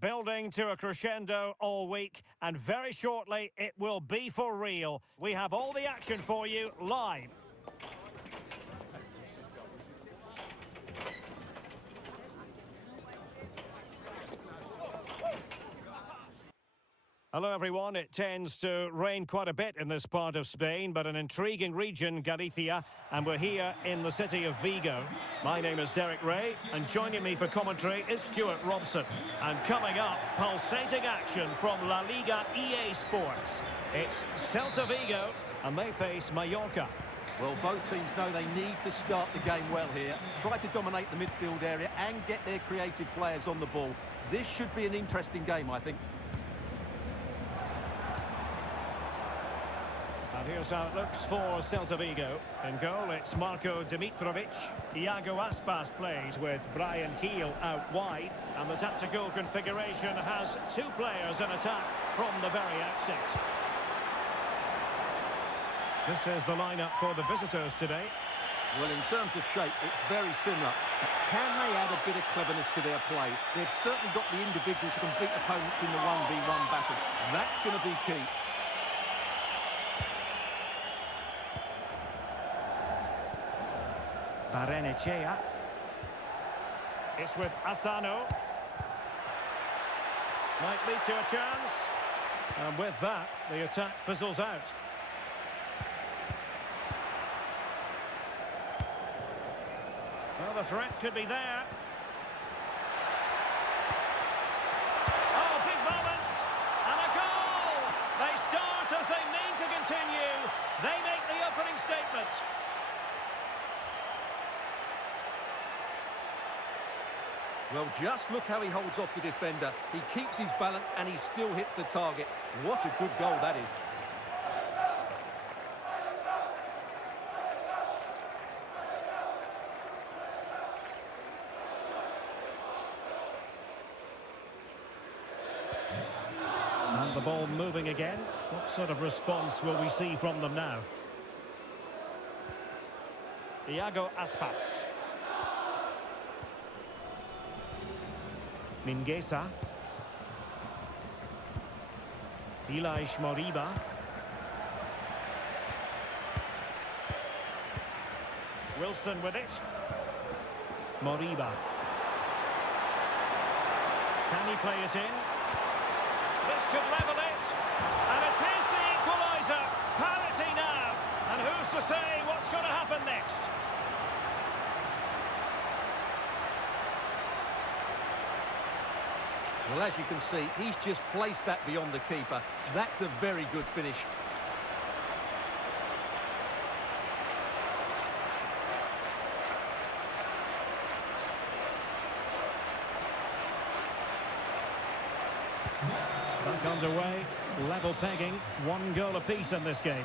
building to a crescendo all week, and very shortly it will be for real. We have all the action for you live. Hello everyone, it tends to rain quite a bit in this part of Spain, but an intriguing region, Galicia, and we're here in the city of Vigo. My name is Derek Ray, and joining me for commentary is Stuart Robson. And coming up, pulsating action from La Liga EA Sports. It's Celta Vigo, and they face Mallorca. Well, both teams know they need to start the game well here. Try to dominate the midfield area and get their creative players on the ball. This should be an interesting game, I think. And here's how it looks for Celta Vigo. In goal, it's Marco Dimitrovic. Iago Aspas plays with Brian Heel out wide. And the tactical configuration has two players in attack from the very outset. This is the lineup for the visitors today. Well, in terms of shape, it's very similar. But can they add a bit of cleverness to their play? They've certainly got the individuals who can beat opponents in the 1v1 battle. That's going to be key. Barrenechea. It's with Asano. Might lead to a chance. And with that, the attack fizzles out. Well, the threat could be there. Oh, big moment! And a goal! They start as they mean to continue. They make the opening statement. Well, just look how he holds off the defender. He keeps his balance and he still hits the target. What a good goal that is. And the ball moving again. What sort of response will we see from them now? Iago Aspas. Mingueza. Ilaix Moriba. Wilson with it. Moriba. Can he play it in? This could level it. And it is the equaliser. Parity now. And who's to say what's going to happen next? Well, as you can see, he's just placed that beyond the keeper. That's a very good finish. Back underway, level pegging, 1 goal apiece in this game.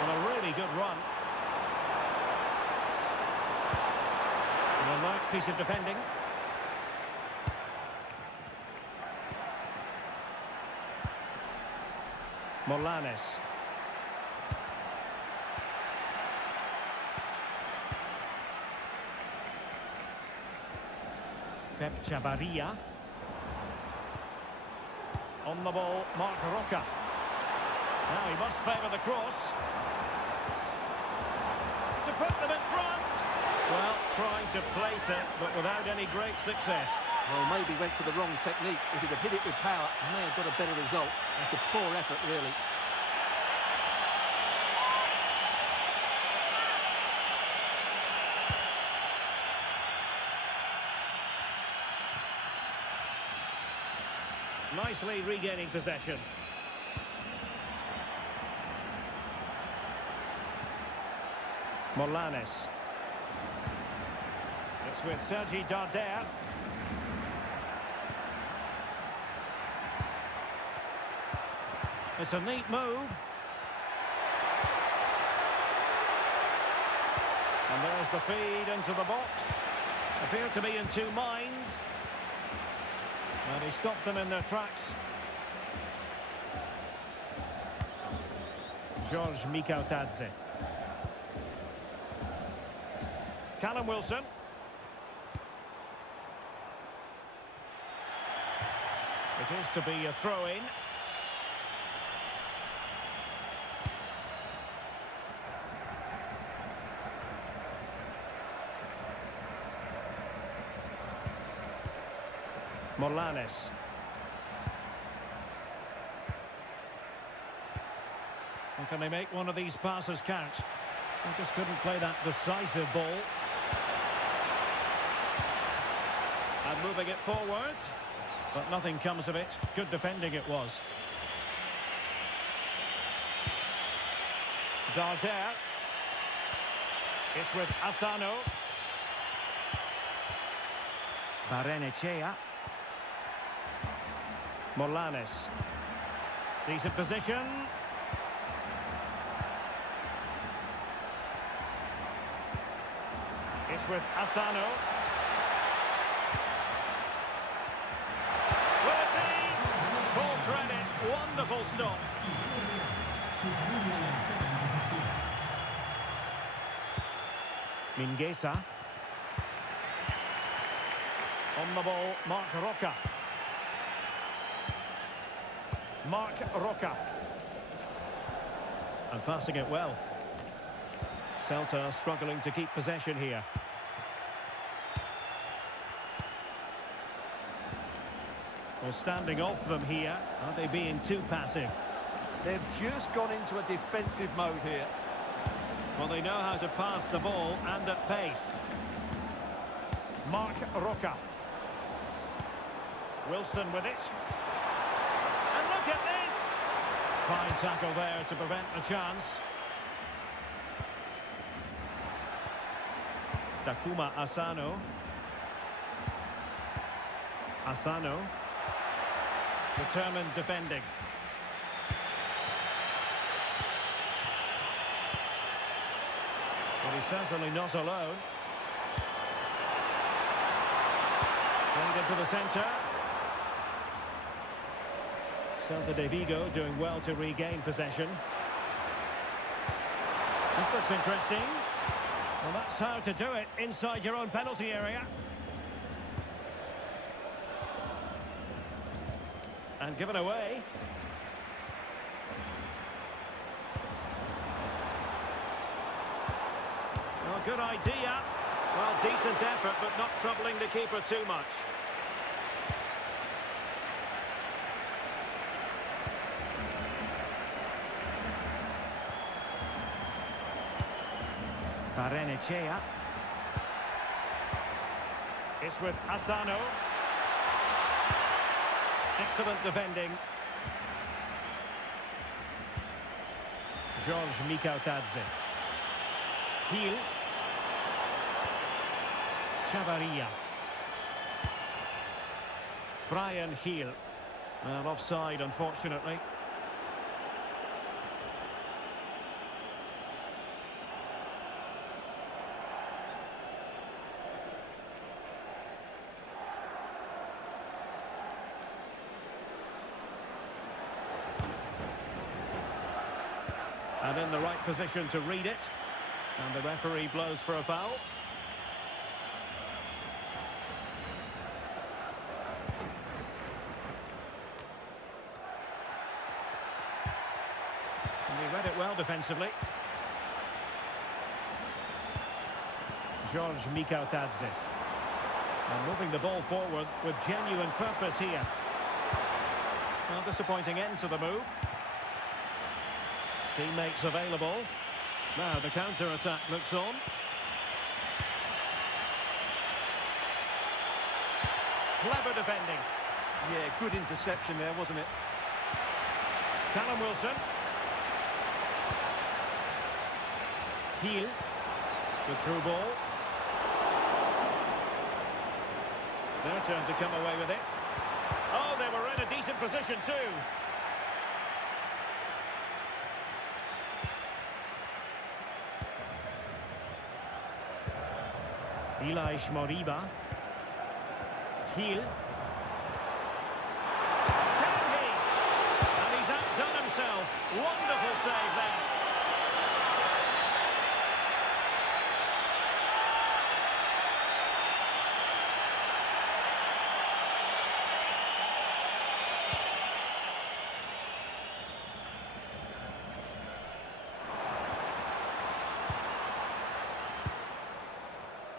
A really good run. And a light piece of defending. Molanes. Pep Chavarria. On the ball, Marc Roca. Now he must favour the cross. To put them in front. Well, trying to place it, but without any great success. Well, maybe went for the wrong technique. If he'd have hit it with power, he may have got a better result. It's a poor effort, really. Nicely regaining possession. Molanes. It's with Sergi Darder. It's a neat move. And there's the feed into the box. Appear to be in two minds. And he stopped them in their tracks. George Mikautadze. Callum Wilson. It is to be a throw-in. Morlanes. And can they make one of these passes count? They just couldn't play that decisive ball. And moving it forward. But nothing comes of it. Good defending it was. Darder. It's with Asano. Barrenechea. Morlanes. Decent position. It's with Asano. Will it be? Full credit. Wonderful stop. Mingueza. On the ball, Marc Roca. Marc Roca. And passing it well. Celta struggling to keep possession here. Well, standing off them here. Are they being too passive? They've just gone into a defensive mode here. Well, they know how to pass the ball and at pace. Marc Roca. Wilson with it. And look at this! Fine tackle there to prevent the chance. Takuma Asano. Asano. Determined defending. But he's certainly not alone. Played into the centre. Celta de Vigo doing well to regain possession. This looks interesting. Well, that's how to do it inside your own penalty area. And given away. Well, good idea. Well, decent effort, but not troubling the keeper too much. Barrenechea. It's with Asano. Excellent defending. George Mikautadze. Heel. Chavaria. Brian Heel. Well, offside, unfortunately. And in the right position to read it. And the referee blows for a foul. And he read it well defensively. George Mikautadze. And moving the ball forward with genuine purpose here. Well, disappointing end to the move. Teammates available. Now the counter-attack looks on. Clever defending. Yeah, good interception there, wasn't it? Callum Wilson. Heel. Good through ball. Their turn to come away with it. Oh, they were in a decent position too. Elias Moriba. Heel. Can he? And he's outdone himself. Wonderful save there.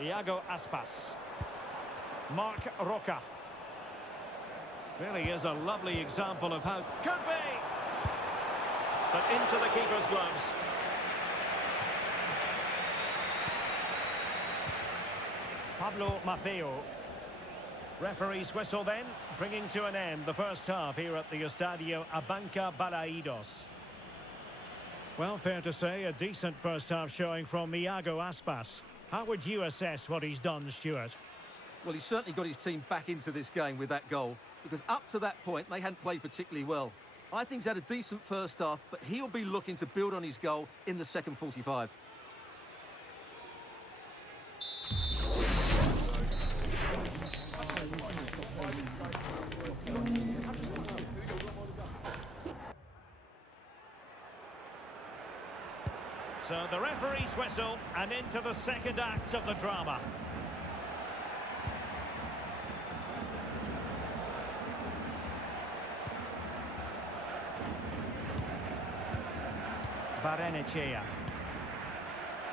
Iago Aspas. Marc Roca. Really is a lovely example of how... Could be! But into the keeper's gloves. Pablo Maffeo. Referee's whistle then, bringing to an end the first half here at the Estadio Abanca Balaidos. Well, fair to say, a decent first half showing from Iago Aspas. How would you assess what he's done, Stuart? Well, he's certainly got his team back into this game with that goal, because up to that point, they hadn't played particularly well. I think he's had a decent first half, but he'll be looking to build on his goal in the second 45. So the referee's whistle, and into the second act of the drama. Barrenechea.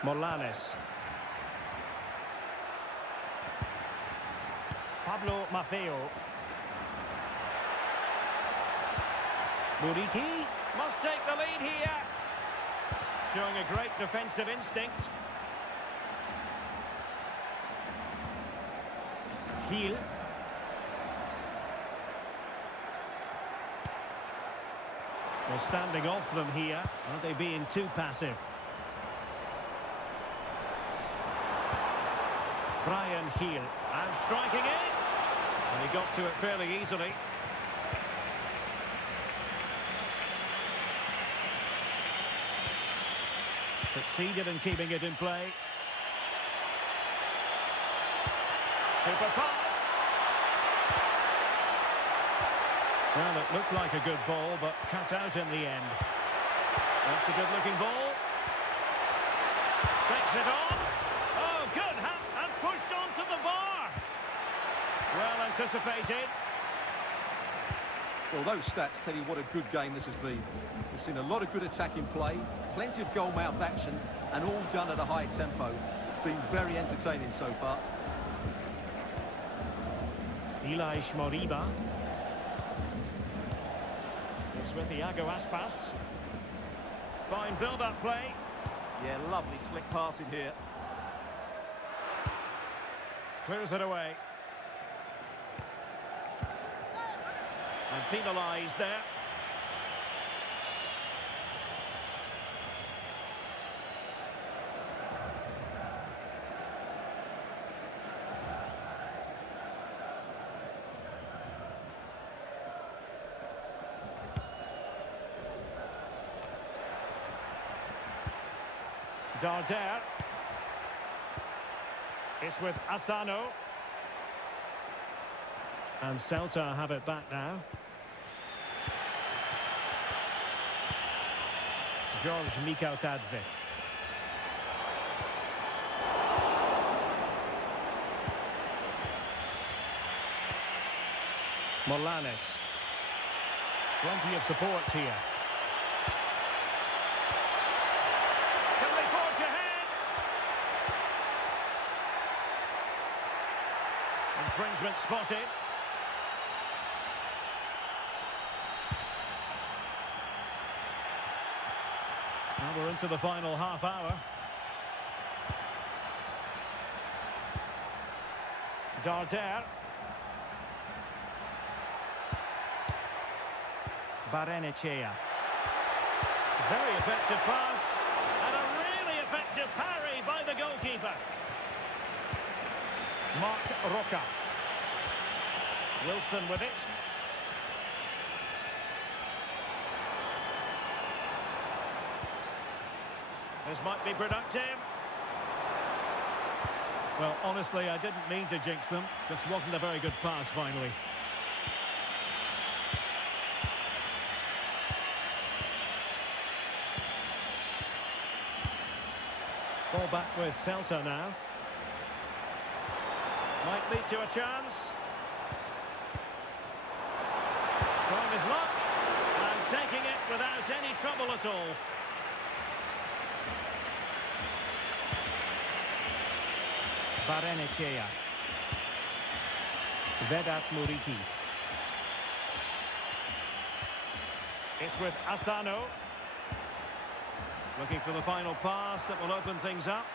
Morales. Pablo Maffeo. Muriqi must take the lead here. Showing a great defensive instinct. Gil. Well, standing off them here. Are they being too passive? Brian Gil. And striking it. And he got to it fairly easily. Succeeded in keeping it in play. Super pass. Well, it looked like a good ball, but cut out in the end. That's a good-looking ball. Takes it on. Oh, good. And pushed onto the bar. Well anticipated. Well, those stats tell you what a good game this has been. We've seen a lot of good attacking play, plenty of goal-mouth action, and all done at a high tempo. It's been very entertaining so far. Eli Moriba. It's with Iago Aspas. Fine build-up play. Yeah, lovely slick passing here. Clears it away. And penalised there. Darder. It's with Asano. And Celta have it back now. George Mikautadze. Morales. Plenty of support here. Can they forge ahead? Infringement spotted. Now we're into the final half hour. Darder. Barrenechea. Very effective pass. And a really effective parry by the goalkeeper. Marc Roca. Wilson with it. This might be productive. Well, honestly, I didn't mean to jinx them. Just wasn't a very good pass, finally. Ball back with Celta now. Might lead to a chance. Trying his luck. And taking it without any trouble at all. Barenechea. Vedat Muriqi. It's with Asano. Looking for the final pass that will open things up.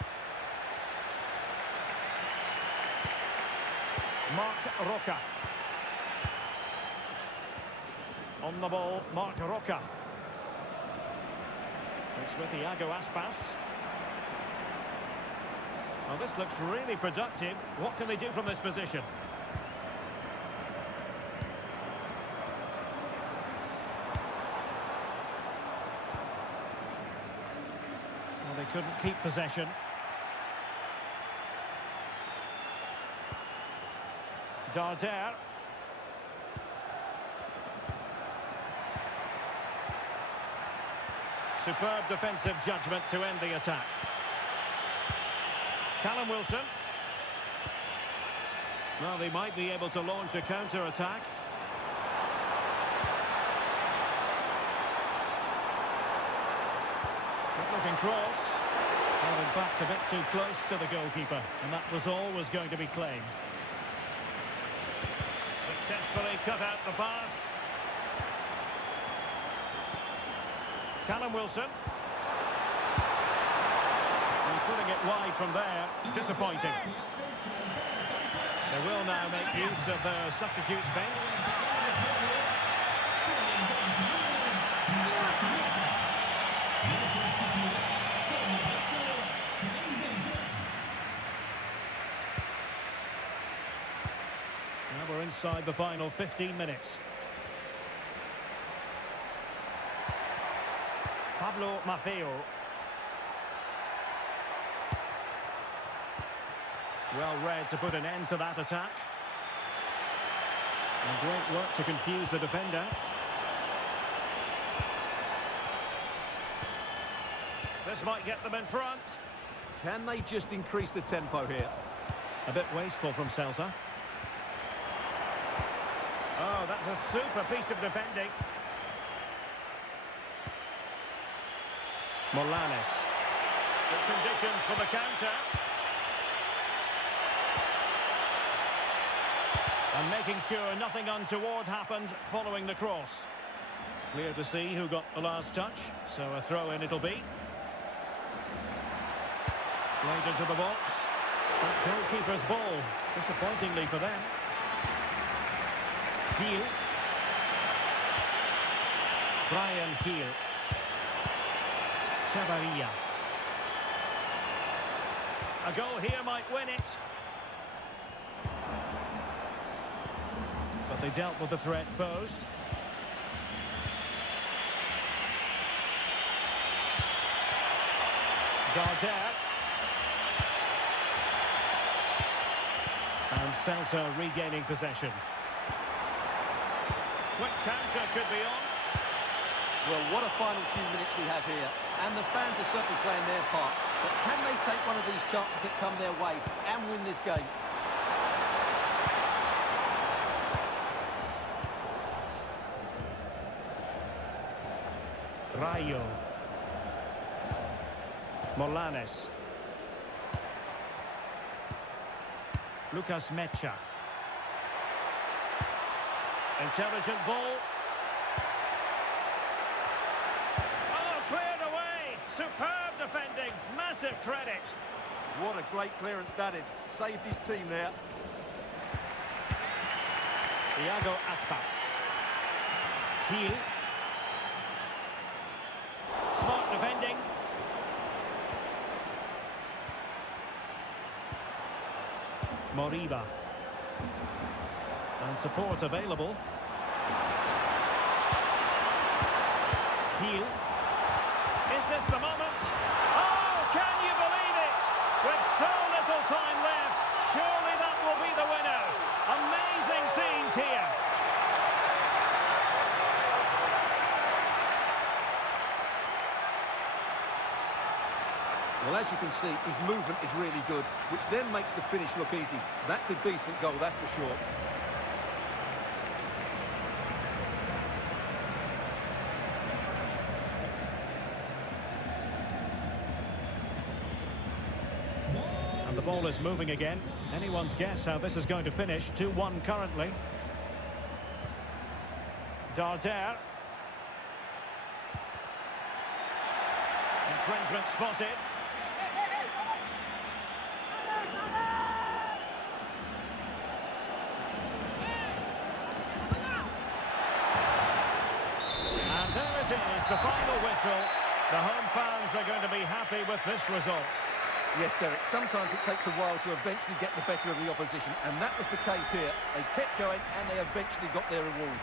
Marc Roca. On the ball, Marc Roca. It's with Iago Aspas. Well, this looks really productive. What can they do from this position? Well, they couldn't keep possession. Darder. Superb defensive judgment to end the attack. Callum Wilson. Well, they might be able to launch a counter-attack. Good-looking cross. Well, in fact, a bit too close to the goalkeeper, and that was always going to be claimed. Successfully cut out the pass. Callum Wilson. And putting it wide from there. Disappointing. They will now make use of their substitutes bench. Now we're inside the final 15 minutes. Pablo Maffeo. Well read to put an end to that attack. And great work to confuse the defender. This might get them in front. Can they just increase the tempo here? A bit wasteful from Celta. Oh, that's a super piece of defending. Morales. Good conditions for the counter. And making sure nothing untoward happened following the cross. Clear to see who got the last touch, so a throw-in it'll be. Played into the box. That goalkeeper's ball, disappointingly for them. Heel. Brian Heel. Chavarria. A goal here might win it. But they dealt with the threat posed. Darder. And Celta regaining possession. Quick counter could be on. Well, what a final few minutes we have here. And the fans are certainly playing their part. But can they take one of these chances that come their way and win this game? Rayo. Morales. Lucas Mecha. Intelligent ball. Oh, cleared away. Superb defending. Massive credit. What a great clearance that is. Saved his team there. Iago Aspas. Heel. Smart defending. Moriba. And support available. Heel. Is this the moment? Oh, can you believe it? With so little time left, surely that will be the winner. Amazing scenes here. Well, as you can see, his movement is really good, which then makes the finish look easy. That's a decent goal, that's for sure. And the ball is moving again. Anyone's guess how this is going to finish. 2-1 currently. Darder. Infringement spotted. And there it is, the final whistle. The home fans are going to be happy with this result. Yes, Derek, sometimes it takes a while to eventually get the better of the opposition, and that was the case here. They kept going, and they eventually got their reward.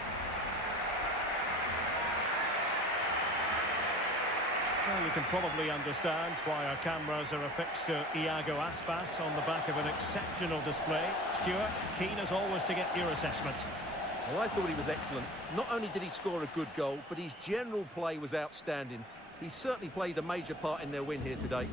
Well, you can probably understand why our cameras are affixed to Iago Aspas on the back of an exceptional display. Stuart, keen as always to get your assessment. Well, I thought he was excellent. Not only did he score a good goal, but his general play was outstanding. He certainly played a major part in their win here today.